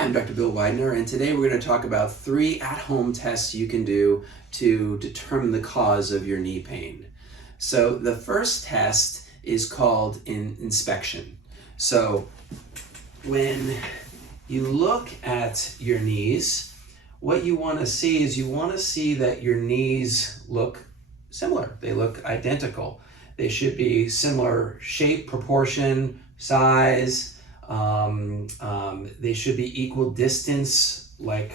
Hi, I'm Dr. Bill Widener, and today we're going to talk about 3 at-home tests you can do to determine the cause of your knee pain. So the first test is called an inspection. So when you look at your knees, what you want to see is you want to see that your knees look similar. They look identical. They should be similar shape, proportion, size. They should be equal distance, like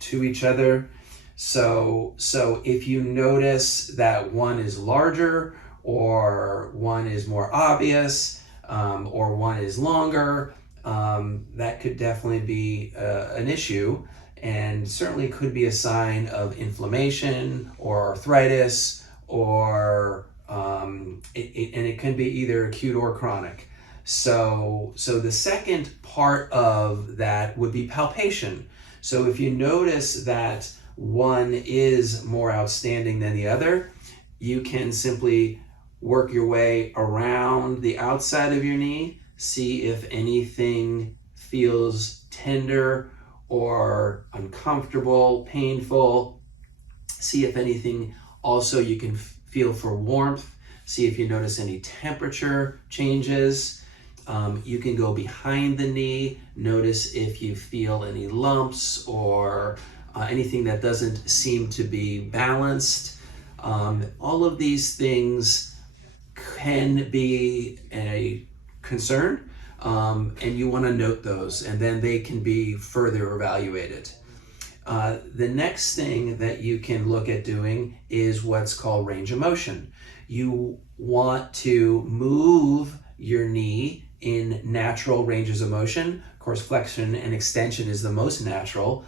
to each other. So if you notice that one is larger, or one is more obvious, or one is longer, that could definitely be an issue, and certainly could be a sign of inflammation or arthritis, or and it can be either acute or chronic. So the second part of that would be palpation. So if you notice that one is more outstanding than the other, you can simply work your way around the outside of your knee, see if anything feels tender or uncomfortable, painful. See if anything also you can feel for warmth. See if you notice any temperature changes. You can go behind the knee, notice if you feel any lumps or anything that doesn't seem to be balanced. All of these things can be a concern, and you want to note those, and then they can be further evaluated. The next thing that you can look at doing is what's called range of motion. You want to move your knee in natural ranges of motion. Of course, flexion and extension is the most natural.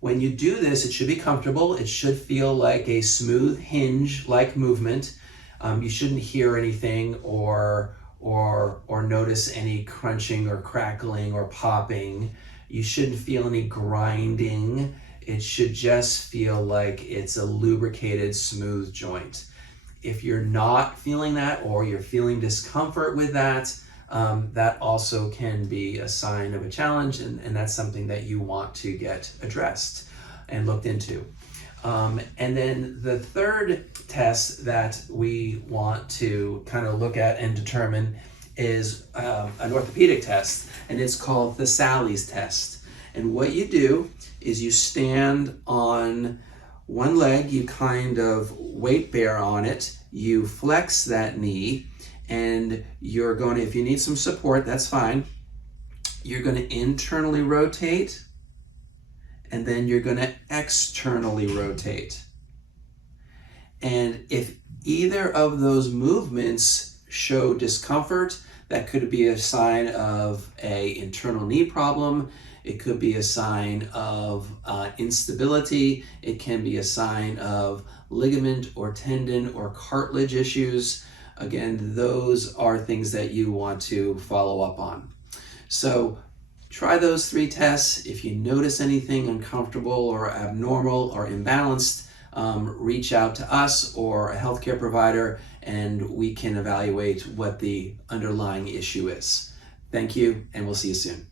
When you do this, it should be comfortable. It should feel like a smooth hinge-like movement. You shouldn't hear anything or notice any crunching or crackling or popping. You shouldn't feel any grinding. It should just feel like it's a lubricated, smooth joint. If you're not feeling that, or you're feeling discomfort with that, that also can be a sign of a challenge, and that's something that you want to get addressed and looked into. And then the third test that we want to kind of look at and determine is an orthopedic test, and it's called the 𝒕𝒂𝒊𝒂𝒂 test. And what you do is you stand on one leg, you kind of weight bear on it, you flex that knee, and you're going to, if you need some support, that's fine. You're going to internally rotate, and then you're going to externally rotate. And if either of those movements show discomfort, that could be a sign of an internal knee problem. It could be a sign of instability. It can be a sign of ligament or tendon or cartilage issues. Again, those are things that you want to follow up on. So try those 3 tests. If you notice anything uncomfortable or abnormal or imbalanced, reach out to us or a healthcare provider, and we can evaluate what the underlying issue is. Thank you, and we'll see you soon.